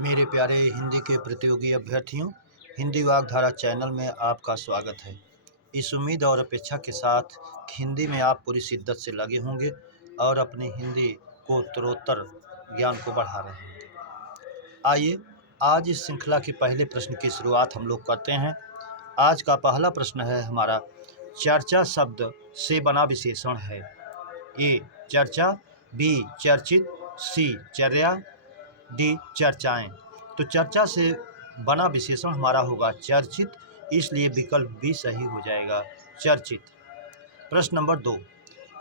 मेरे प्यारे हिंदी के प्रतियोगी अभ्यर्थियों, हिंदी वाग्धारा चैनल में आपका स्वागत है। इस उम्मीद और अपेक्षा के साथ कि हिंदी में आप पूरी शिद्दत से लगे होंगे और अपनी हिंदी को उत्तरोत्तर ज्ञान को बढ़ा रहे होंगे। आइए आज इस श्रृंखला के पहले प्रश्न की शुरुआत हम लोग करते हैं। आज का पहला प्रश्न है हमारा, चर्चा शब्द से बना विशेषण है। ए चर्चा, बी चर्चित, सी चर्या, डी चर्चाएं। तो चर्चा से बना विशेषण हमारा होगा चर्चित, इसलिए विकल्प बी सही हो जाएगा, चर्चित। प्रश्न नंबर 2,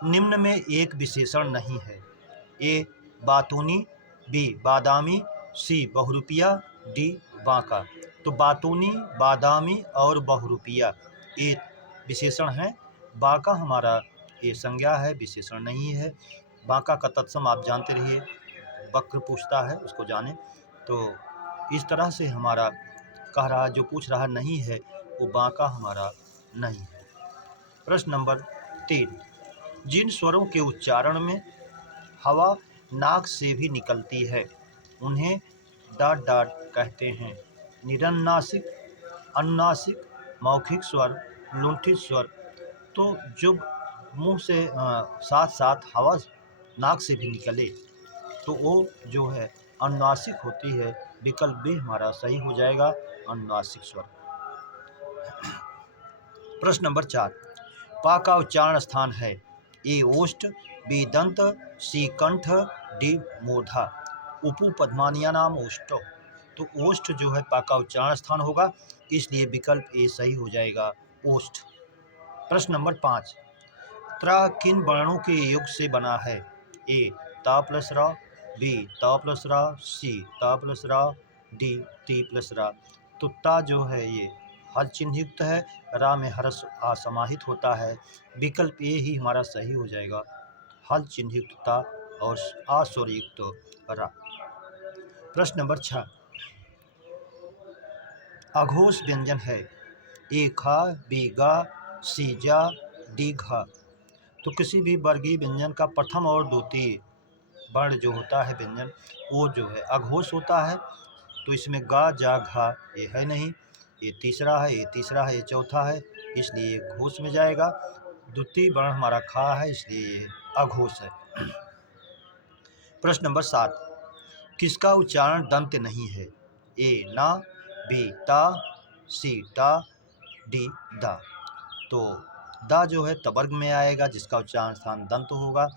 निम्न में एक विशेषण नहीं है। ए बातूनी, बी बादामी, सी बहुरूपिया, डी बांका। तो बातूनी, बादामी और बहुरूपिया ये विशेषण हैं। बांका हमारा ये संज्ञा है, विशेषण नहीं है। बांका का तत्सम आप जानते रहिए, वक्र पूछता है उसको जाने। तो इस तरह से हमारा कह रहा जो पूछ रहा नहीं है वो बांका हमारा नहीं है। प्रश्न नंबर 3, जिन स्वरों के उच्चारण में हवा नाक से भी निकलती है उन्हें डाट डाट कहते हैं। निरनुनासिक, अनुनासिक, मौखिक स्वर, लुंठित स्वर। तो जो मुंह से साथ साथ हवा नाक से भी निकले तो वो जो है अनुनासिक होती है। विकल्प बी हमारा सही हो जाएगा, अनुनासिक स्वर। प्रश्न नंबर 4, पा का उच्चारण स्थान है। ए ओष्ठ, बी दंत, सी कंठ, डी मूर्धा। उपू पद्मानिया नाम ओष्ठो। तो ओष्ठ जो है पा का उच्चारण स्थान होगा, इसलिए विकल्प ए सही हो जाएगा, ओष्ठ। प्रश्न नंबर 5, त्रा किन वर्णों के योग से बना है। ए ता प्लस रा, बी ता प्लस रा, सी ता प्लस रा, डी ती प्लस रा। तो ता जो है ये हल चिन्ह युक्त है, रा में हर्ष असमाहित होता है। विकल्प ए ही हमारा सही हो जाएगा, हल चिन्ह युक्त ता और अस्वर युक्त रा। प्रश्न नंबर 6, अघोष व्यंजन है। ए खा, बी गा, सी जा, डी घा। तो किसी भी वर्गीय व्यंजन का प्रथम और द्वितीय वर्ण जो होता है व्यंजन वो जो है अघोष होता है। तो इसमें गा जा घा ये है नहीं, ये तीसरा है, ये तीसरा है, ये चौथा है, इसलिए ये घोष में जाएगा। द्वितीय वर्ण हमारा खा है, इसलिए ये अघोष है। प्रश्न नंबर 7, किसका उच्चारण दंत नहीं है। ए ना, बी ता, सी टा, डी दा। तो दा जो है तवर्ग में आएगा, जिसका उच्चारण स्थान दंत होगा।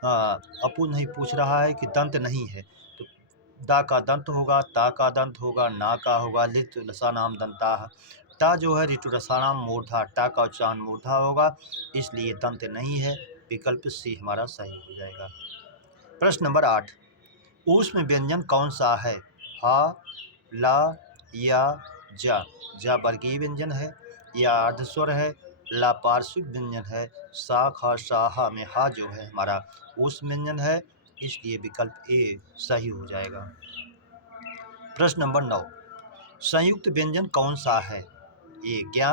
अपू नहीं पूछ रहा है कि दंत नहीं है, तो दा का दंत होगा, ता का दंत होगा, ना का होगा, लिट रसानाम दंता। ता जो है ऋतु रसानाम मूर्धा, टा का उच्चारण मूर्धा होगा, इसलिए दंत नहीं है। विकल्प सी हमारा सही हो जाएगा। प्रश्न नंबर 8, ऊष्म व्यंजन कौन सा है। हा, ला, या, जा। जा वर्गीय व्यंजन है, या अर्धस्वर है, ला पार्श्विक व्यंजन है, सा खा साहा में हा जो है हमारा ऊष्म व्यंजन है, इसलिए विकल्प ए सही हो जाएगा। प्रश्न नंबर 9, संयुक्त व्यंजन कौन सा है। ए क्या,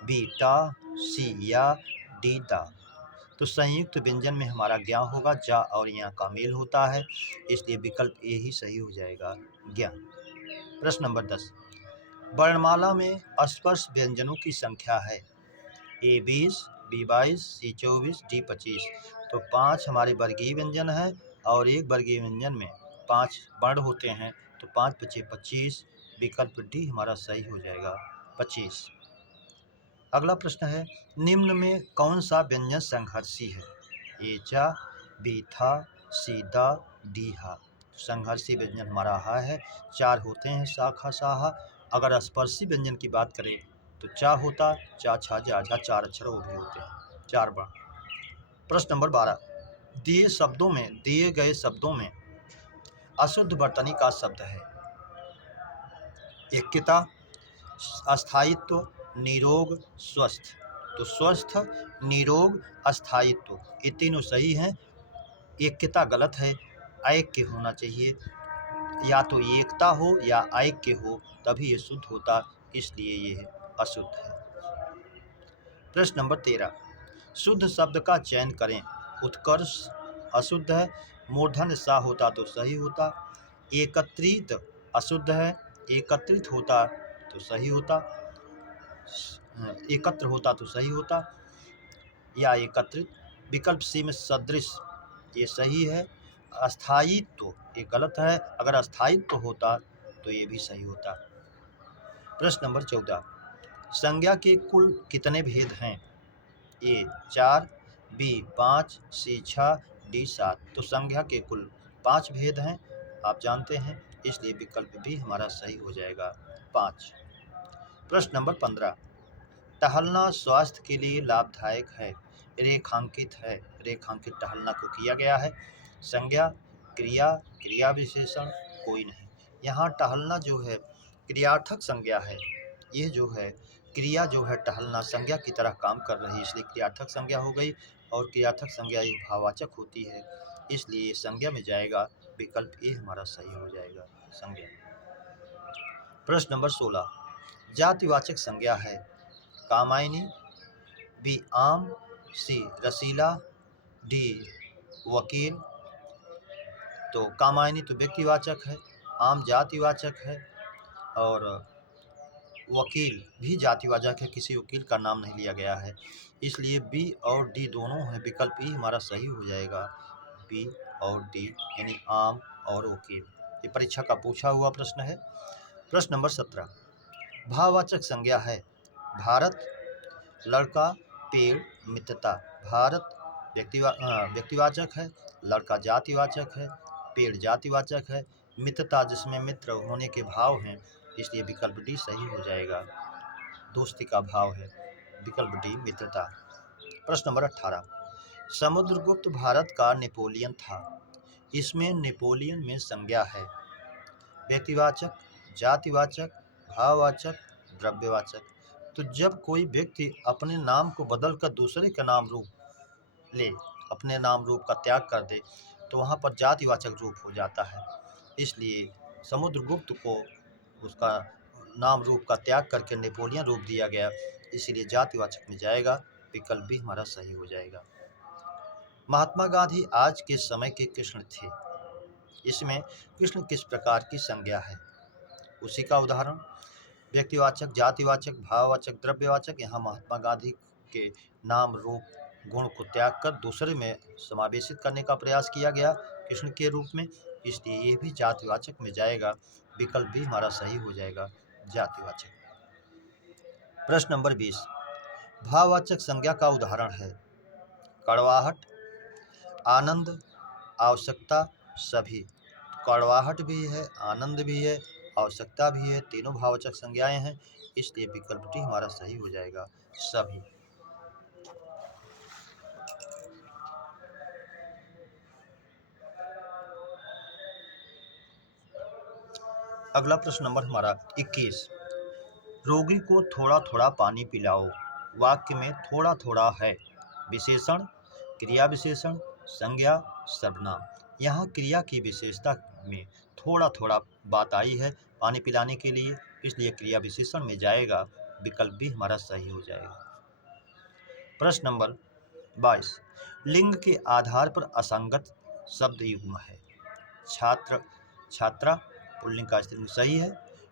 बी टा, सी या, डी दा। तो संयुक्त व्यंजन में हमारा ज्ञा होगा, जा और यहाँ का मेल होता है, इसलिए विकल्प ए ही सही हो जाएगा, ज्ञा। प्रश्न नंबर 10, वर्णमाला में स्पर्श व्यंजनों की संख्या है। ए 20, बी 22, सी 24, डी 25। तो 5 हमारे वर्गीय व्यंजन है और एक वर्गीय व्यंजन में 5 वर्ण होते हैं, तो 5 × 5 = 25। विकल्प डी हमारा सही हो जाएगा, 25। अगला प्रश्न है, निम्न में कौन सा व्यंजन संघर्षी है। ए चा, बी था, सी दा, डी हा। संघर्षी व्यंजन हमारा हा है, 4 होते हैं, सा खा साहा। अगर स्पर्शी व्यंजन की बात करें तो चा होता, चा छा जा झा, 4 अक्षर वो भी होते हैं, 4 वर्ण। प्रश्न नंबर 12, दिए गए शब्दों में अशुद्ध वर्तनी का शब्द है। ऐक्यता, अस्थायित्व, निरोग, स्वस्थ। तो स्वस्थ, निरोग, अस्थायित्व ये तीनों सही हैं। ऐक्यता गलत है, ऐक्य होना चाहिए, या तो एकता हो या ऐक्य हो तभी ये शुद्ध होता, इसलिए ये अशुद्ध है। प्रश्न नंबर 13, शुद्ध शब्द का चयन करें। उत्कर्ष अशुद्ध है, मूर्धन्य सा होता तो सही होता। एकत्रित अशुद्ध है, एकत्रित होता तो सही होता, एकत्र होता तो सही होता, या एकत्रित। विकल्प सी में सदृश, ये सही है। अस्थायित्व, ये गलत है। अगर अस्थायित्व होता तो ये भी सही होता। प्रश्न नंबर 14, संज्ञा के कुल कितने भेद हैं? ए 4, बी 5, सी 6, डी 7। तो संज्ञा के कुल 5 भेद हैं, आप जानते हैं, इसलिए विकल्प भी हमारा सही हो जाएगा 5। प्रश्न नंबर 15, टहलना स्वास्थ्य के लिए लाभदायक है, रेखांकित है। रेखांकित टहलना को किया गया है। संज्ञा, क्रिया, क्रिया विशेषण, कोई नहीं। यहाँ टहलना जो है क्रियार्थक संज्ञा है, यह जो है क्रिया जो है टहलना संज्ञा की तरह काम कर रही है, इसलिए क्रियार्थक संज्ञा हो गई। और क्रियार्थक संज्ञा एक भाववाचक होती है, इसलिए संज्ञा में जाएगा, विकल्प ए हमारा सही हो जाएगा, संज्ञा। प्रश्न नंबर 16, जातिवाचक संज्ञा है, कामायनी, बी आम, सी रसीला, डी वकील। तो कामायनी तो व्यक्तिवाचक है, आम जातिवाचक है, और वकील भी जातिवाचक है, किसी वकील का नाम नहीं लिया गया है, इसलिए बी और डी दोनों हैं, विकल्प ई हमारा सही हो जाएगा, बी और डी, यानी आम और वकील। ये परीक्षा का पूछा हुआ प्रश्न है। प्रश्न नंबर 17, भाववाचक संज्ञा है, भारत, लड़का, पेड़, मित्रता। भारत व्यक्तिवाचक है, लड़का जातिवाचक है, पेड़ जातिवाचक है, मित्रता जिसमें मित्र होने के भाव हैं, इसलिए विकल्प डी सही हो जाएगा, दोस्ती का भाव है, विकल्प डी मित्रता। प्रश्न नंबर 18, समुद्रगुप्त भारत का नेपोलियन था, इसमें नेपोलियन में संज्ञा है, व्यक्तिवाचक, जातिवाचक, भाववाचक, द्रव्यवाचक। तो जब कोई व्यक्ति अपने नाम को बदलकर दूसरे का नाम रूप ले, अपने नाम रूप का त्याग कर दे, तो वहाँ पर जातिवाचक रूप हो जाता है, इसलिए समुद्रगुप्त को उसका नाम रूप का त्याग करके नेपोलियन रूप दिया गया, इसीलिए जातिवाचक में जाएगा, विकल्प भी हमारा सही हो जाएगा। महात्मा गांधी आज के समय के कृष्ण थे, इसमें कृष्ण किस प्रकार की संज्ञा है, उसी का उदाहरण, व्यक्तिवाचक, जातिवाचक, भाववाचक, द्रव्यवाचक। यहाँ महात्मा गांधी के नाम रूप गुण को त्याग कर दूसरे में समावेशित करने का प्रयास किया गया कृष्ण के रूप में, इसलिए ये भी जातिवाचक में जाएगा, विकल्प भी हमारा सही हो जाएगा, जातिवाचक। प्रश्न नंबर 20, भाववाचक संज्ञा का उदाहरण है, कड़वाहट, आनंद, आवश्यकता, सभी। कड़वाहट भी है, आनंद भी है, आवश्यकता भी है, तीनों भाववाचक संज्ञाएं हैं, इसलिए विकल्प डी हमारा सही हो जाएगा, सभी। अगला प्रश्न नंबर हमारा 21, रोगी को थोड़ा थोड़ा पानी पिलाओ, वाक्य में थोड़ा थोड़ा है, विशेषण, क्रिया विशेषण, संज्ञा, सर्वनाम। यहाँ क्रिया की विशेषता में थोड़ा थोड़ा बात आई है पानी पिलाने के लिए, इसलिए क्रिया विशेषण में जाएगा, विकल्प भी हमारा सही हो जाएगा। प्रश्न नंबर 22, लिंग के आधार पर असंगत शब्द युग्म है, छात्र, छात्रा, पुल्लिंग का स्त्रीलिंग सही है,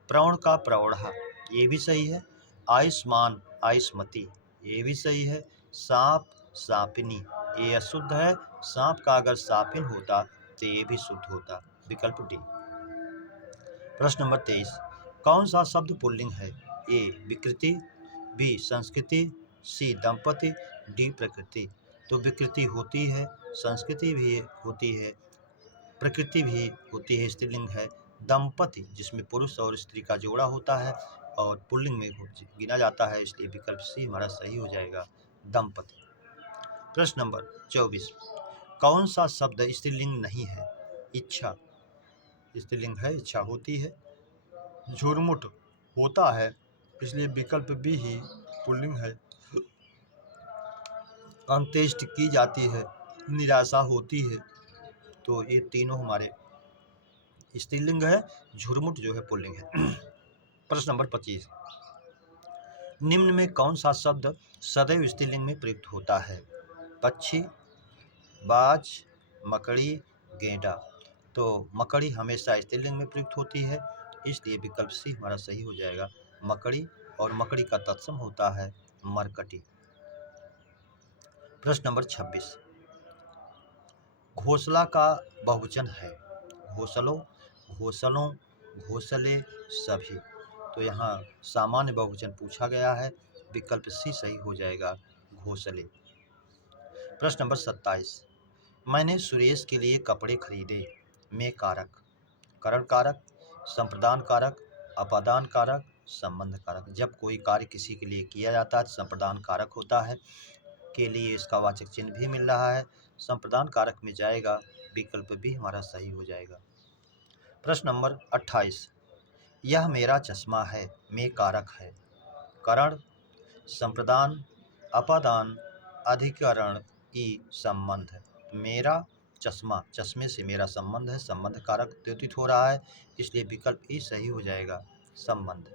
प्रौढ़ का प्रौढ़ा, ये भी सही है, आयुष्मान, आयुष्मती, ये भी सही है, सांप, सांपिनी, ये अशुद्ध है, सांप का अगर सापिन होता तो ये भी शुद्ध होता, विकल्प डी। प्रश्न नंबर 23, कौन सा शब्द पुल्लिंग है, ए विकृति, बी संस्कृति, सी दंपति, डी प्रकृति। तो विकृति होती है, संस्कृति भी होती है, प्रकृति भी होती है, स्त्रीलिंग है, दंपति जिसमें पुरुष और स्त्री का जोड़ा होता है और पुल्लिंग में गिना जाता है, इसलिए विकल्प सी हमारा सही हो जाएगा, दंपति। प्रश्न नंबर 24, कौन सा शब्द स्त्रीलिंग नहीं है, इच्छा, स्त्रीलिंग है, इच्छा होती है, झुरमुट होता है, इसलिए विकल्प बी ही पुल्लिंग है, अंत्येष्टि की जाती है, निराशा होती है, तो ये तीनों हमारे स्त्रीलिंग है, झुरमुट जो है पुल्लिंग है। प्रश्न नंबर 25, निम्न में कौन सा शब्द सदैव स्त्रीलिंग में प्रयुक्त होता है, पक्षी, बाज, मकड़ी, गेंडा। तो मकड़ी हमेशा स्त्रीलिंग में प्रयुक्त होती है, इसलिए विकल्प सी हमारा सही हो जाएगा मकड़ी, और मकड़ी का तत्सम होता है मरकटी। प्रश्न नंबर 26, घोंसला का बहुवचन है घोंसलों, घोंसलों, घोंसले, सभी। तो यहाँ सामान्य बहुवचन पूछा गया है, विकल्प सी सही हो जाएगा घोंसले। प्रश्न नंबर 27, मैंने सुरेश के लिए कपड़े खरीदे में कारक, करण कारक, संप्रदान कारक, अपादान कारक, संबंध कारक। जब कोई कार्य किसी के लिए किया जाता है तो संप्रदान कारक होता है, के लिए इसका वाचक चिन्ह भी मिल रहा है, संप्रदान कारक में जाएगा, विकल्प भी हमारा सही हो जाएगा। प्रश्न नंबर 28, यह मेरा चश्मा है में कारक है, करण, संप्रदान, अपादान, अधिकरण, ई संबंध। मेरा चश्मा, चश्मे से मेरा संबंध है, संबंध कारक द्योतित हो रहा है, इसलिए विकल्प ई सही हो जाएगा संबंध।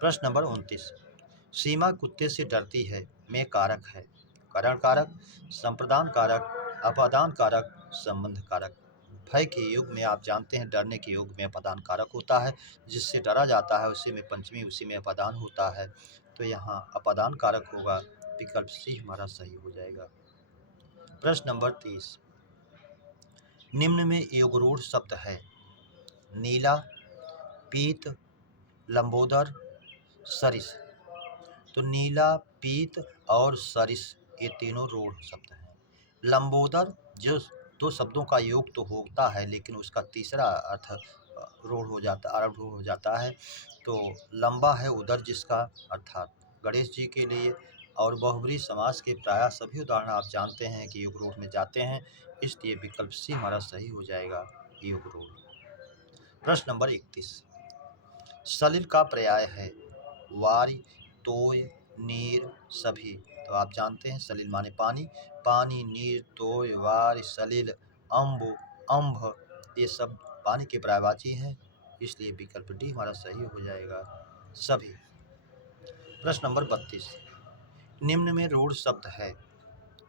प्रश्न नंबर 29, सीमा कुत्ते से डरती है में कारक है, करण कारक, संप्रदान कारक, अपादान कारक, संबंध कारक। भय के युग में आप जानते हैं डरने के युग में अपादान कारक होता है, जिससे डरा जाता है उसी में पंचमी, उसी में अपादान होता है, तो यहाँ अपादान कारक होगा, विकल्प सी हमारा सही हो जाएगा। प्रश्न नंबर 30, निम्न में योगरूढ़ शब्द है नीला, पीत, लंबोदर, सरिस। तो नीला, पीत और सरिस ये तीनों रूढ़ शब्द हैं। लंबोदर जो दो शब्दों का योग तो होता है, लेकिन उसका तीसरा अर्थ रूढ़ हो जाता, आरंभ हो जाता है, तो लंबा है उदर जिसका, अर्थात गणेश जी के लिए। और बहुब्रीहि समास के प्रायः सभी उदाहरण आप जानते हैं कि योग रूढ़ में जाते हैं, इसलिए विकल्प सी हमारा सही हो जाएगा योग रूढ़। प्रश्न नंबर 31, सलिल का पर्याय है वारि, तोय, नीर, सभी। तो आप जानते हैं सलिल माने पानी, पानी, नीर, तोय, वारि, सलिल, अम्ब, अम्भ, ये सब पानी के पर्यायवाची हैं, इसलिए विकल्प डी हमारा सही हो जाएगा सभी। प्रश्न नंबर 32, निम्न में रूढ़ शब्द है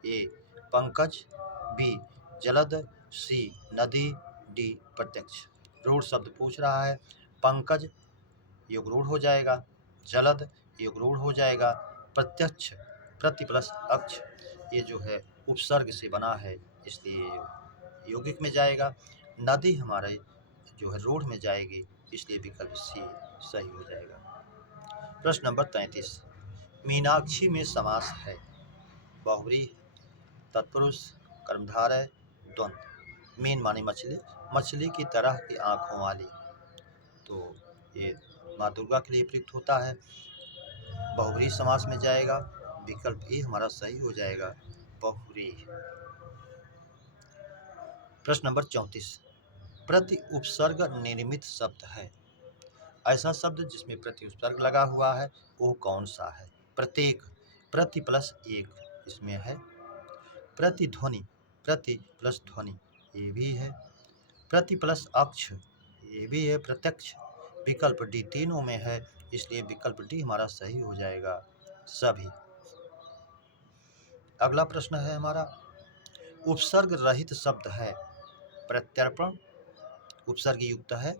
ए पंकज, बी जलद, सी नदी, डी प्रत्यक्ष। रूढ़ शब्द पूछ रहा है, पंकज योग रूढ़ हो जाएगा, जलद योग रूढ़ हो जाएगा, प्रत्यक्ष प्रति प्लस अक्ष ये जो है उपसर्ग से बना है, इसलिए यौगिक में जाएगा, नदी हमारे जो है रूढ़ में जाएगी, इसलिए विकल्प सी सही हो जाएगा। प्रश्न नंबर 33, मीनाक्षी में समास है बहुव्रीहि, तत्पुरुष, कर्मधारय, द्वंद्व। मीन माने मछली, मछली की तरह की आँखों वाली, तो ये माँ दुर्गा के लिए प्रयुक्त होता है, बहुव्रीहि समास में जाएगा, विकल्प ए हमारा सही हो जाएगा बहुव्रीहि। प्रश्न नंबर 34, प्रति उपसर्ग निर्मित शब्द है, ऐसा शब्द जिसमें प्रति उपसर्ग लगा हुआ है वो कौन सा है। प्रत्येक, प्रति प्लस एक इसमें है, प्रतिध्वनि, प्रति प्लस ध्वनि ये भी है, प्रति प्लस अक्ष ये भी है, प्रत्यक्ष, विकल्प डी तीनों में है, इसलिए विकल्प डी हमारा सही हो जाएगा सभी। अगला प्रश्न है हमारा, उपसर्ग रहित शब्द है प्रत्यर्पण, उपसर्ग युक्त है,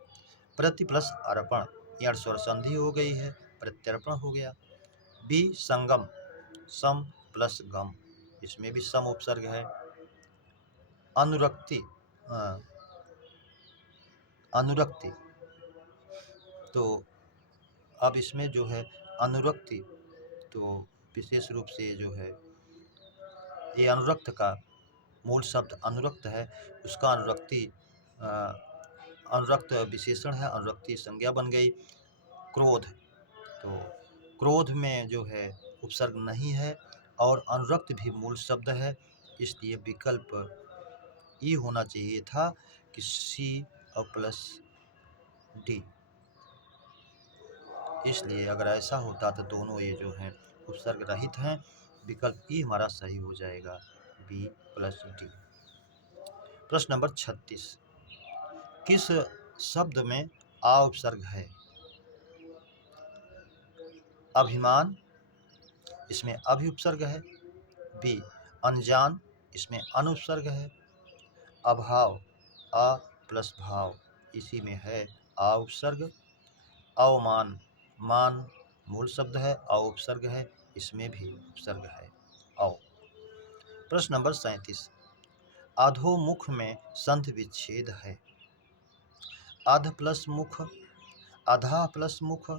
प्रति प्लस अर्पण, यहाँ स्वर संधि हो गई है, प्रत्यर्पण हो गया। बी संगम, सम प्लस गम, इसमें भी सम उपसर्ग है। अनुरक्ति, अनुरक्ति, तो अब इसमें जो है अनुरक्ति, तो विशेष रूप से जो है ये अनुरक्त का मूल शब्द अनुरक्त है, उसका अनुरक्ति अनुरक्त विशेषण है, अनुरक्ति संज्ञा बन गई। क्रोध, तो क्रोध में जो है उपसर्ग नहीं है और अनुरक्त भी मूल शब्द है, इसलिए विकल्प ई होना चाहिए था कि सी और प्लस डी, इसलिए अगर ऐसा होता तो दोनों ये जो हैं उपसर्ग रहित हैं, विकल्प ई हमारा सही हो जाएगा बी प्लस डी। प्रश्न नंबर 36, किस शब्द में आ उपसर्ग है। अभिमान, इसमें अभि उपसर्ग है। बी अनजान, इसमें अनुपसर्ग है। अभाव, अ प्लस भाव, इसी में है आ उपसर्ग। अवमान, मान मूल शब्द है, अ उपसर्ग है, इसमें भी उपसर्ग है अव। प्रश्न नंबर 37, अधोमुख में संधि विच्छेद है। अध प्लस मुख, अधा प्लस मुख,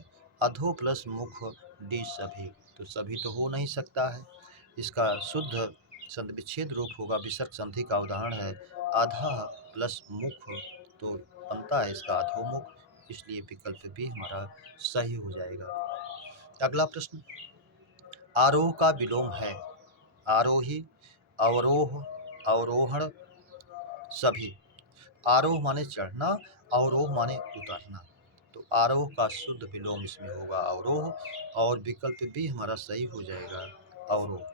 अधो प्लस मुख, डी सभी। तो सभी तो हो नहीं सकता है, इसका शुद्ध संधि विच्छेद रूप होगा। विसर्ग संधि का उदाहरण है आधा प्लस मुख, तो बनता है इसका अधोमुख, इसलिए विकल्प भी हमारा सही हो जाएगा। अगला प्रश्न, आरोह का विलोम है। आरोही, अवरोह, अवरोहण, सभी। आरोह माने चढ़ना, अवरोह माने उतरना, तो आरोह का शुद्ध विलोम इसमें होगा अवरोह, और विकल्प भी हमारा सही हो जाएगा अवरोह।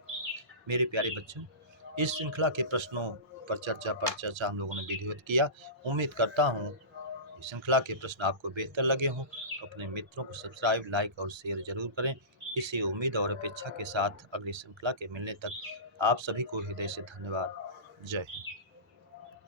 मेरे प्यारे बच्चों, इस श्रृंखला के प्रश्नों पर चर्चा हम लोगों ने विधिवत किया। उम्मीद करता हूँ श्रृंखला के प्रश्न आपको बेहतर लगे हों, तो अपने मित्रों को सब्सक्राइब, लाइक और शेयर जरूर करें। इसी उम्मीद और अपेक्षा के साथ अगली श्रृंखला के मिलने तक आप सभी को हृदय से धन्यवाद। जय हिंद।